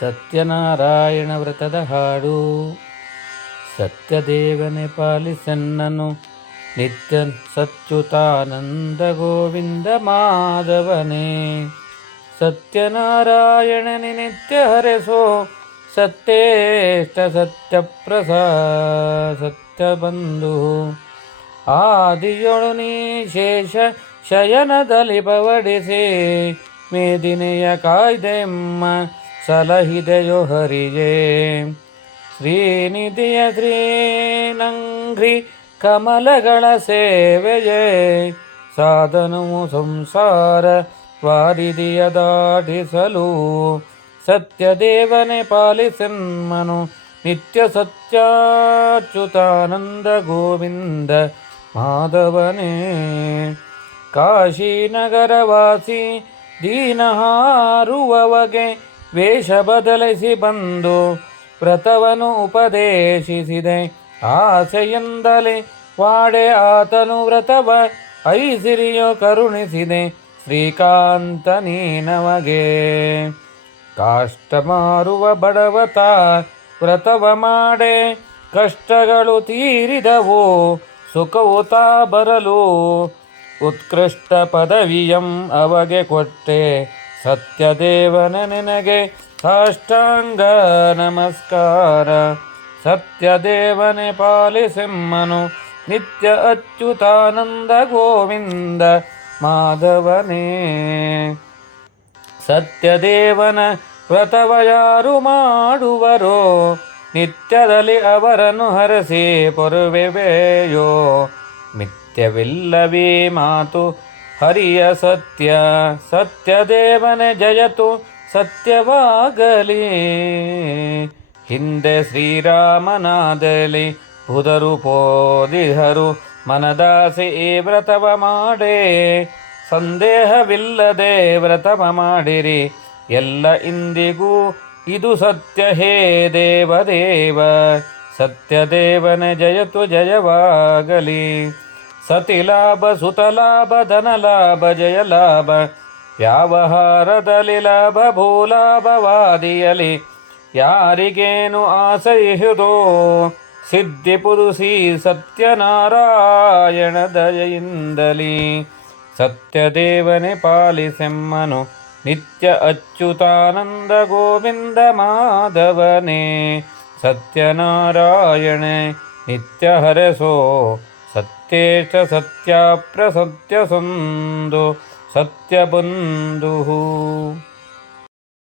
ಸತ್ಯನಾರಾಯಣ ವ್ರತದ ಹಾಡು. ಸತ್ಯದೇವನೇ ಪಾಲಿಸನ್ನನು ನಿತ್ಯ ಸಚ್ಯುತಾನಂದ ಗೋವಿಂದ ಮಾಧವನೇ. ಸತ್ಯನಾರಾಯಣನೇ ನಿತ್ಯ ಹರೆಸೋ ಸತ್ಯೇಷ್ಟ ಸತ್ಯಬಂಧು. ಆದಿಯೊಳು ನೀ ಶೇಷ ಶಯನದಲ್ಲಿ ಪವಡಿಸಿ ಮೇದಿನೆಯ ಕಾಯ್ದೆಮ್ಮ ಸಲಹಿದೆಯೋ ಹರಿಯೇ. ಶ್ರೀನಿಧಿಯ ಶ್ರೀನಂಘ್ರಿ ಕಮಲಗಳ ಸೇವೆಯೇ ಸಾಧನವು ಸಂಸಾರ ವಾರಿದಿಯ ದಾಟಿಸಲು. ಸತ್ಯದೇವನೇ ಪಾಲಿಸನ್ಮನು ನಿತ್ಯ ಸತ್ಯಾಚ್ಯುತಾನಂದ ಗೋವಿಂದ ಮಾಧವನೇ. ಕಾಶಿನಗರವಾಸಿ ದೀನಹಾರುವವಗೆ ವೇಷ ಬದಲಿಸಿ ಬಂದು ವ್ರತವನ್ನು ಉಪದೇಶಿಸಿದೆ ಆಸೆಯಿಂದಲೇ. ವಾಡೆ ಆತನು ವ್ರತವ ಐಸಿರಿಯೋ ಕರುಣಿಸಿದೆ ಶ್ರೀಕಾಂತ ನೀನವಗೆ. ಕಾಷ್ಟ ಮಾರುವ ಬಡವತ ವ್ರತವ ಮಾಡೆ ಕಷ್ಟಗಳು ತೀರಿದವು ಸುಖವು ತಾ ಬರಲು. ಉತ್ಕೃಷ್ಟ ಪದವಿಯಂ ಅವಗೆ ಕೊಟ್ಟೆ ಸತ್ಯದೇವನ ನಿನಗೆ ಸಾಷ್ಟಾಂಗ ನಮಸ್ಕಾರ. ಸತ್ಯದೇವನೇ ಪಾಲಿಸೆಮ್ಮನು ನಿತ್ಯ ಅಚ್ಯುತಾನಂದ ಗೋವಿಂದ ಮಾಧವನೇ. ಸತ್ಯದೇವನ ವ್ರತವ ಯಾರು ಮಾಡುವರೋ ನಿತ್ಯದಲ್ಲಿ ಅವರನ್ನು ಹರಸಿ ಪೊರುವೆವೆಯೋ. ಮಿಥ್ಯವಿಲ್ಲವೇ ಮಾತು ಹರಿಯ ಸತ್ಯ. ಸತ್ಯದೇವನೇ ಜಯತು ಸತ್ಯವಾಗಲಿ. ಹಿಂದೆ ಶ್ರೀರಾಮನಾದಲಿ ಬುಧರು ಪೋದಿಹರು ಮನದಾಸೆ ಈ ವ್ರತವ ಮಾಡೇ. ಸಂದೇಹವಿಲ್ಲದೆ ವ್ರತವ ಮಾಡಿರಿ ಎಲ್ಲ ಇಂದಿಗೂ ಇದು ಸತ್ಯ ಹೇ ದೇವದೇವ. ಸತ್ಯದೇವನ ಜಯತು ಜಯವಾಗಲಿ. ಸತಿಲಾಭ ಸುತಲಾಭ ಧನಲಾಭ ಜಯಲಾಭ ವ್ಯಾವಹಾರದಲ್ಲಿ ಲಾಭ ಭೂಲಾಭವಾದಿಯಲಿ ಯಾರಿಗೇನು ಆಸೆಯುವುದೋ ಸಿದ್ಧಿ ಪುರುಷಿ ಸತ್ಯನಾರಾಯಣ ದಯೆಯಿಂದಲಿ. ಸತ್ಯದೇವನೇ ಪಾಲಿಸೆಮ್ಮನು ನಿತ್ಯ ಅಚ್ಯುತಾನಂದ ಗೋವಿಂದ ಮಾಧವನೇ. ಸತ್ಯನಾರಾಯಣೆ ನಿತ್ಯ ಹರಸೋ ಸತ್ಯೇಶ ಸತ್ಯಪ್ರಸತ್ಯ ಸಂದು ಸತ್ಯಬಂಧು.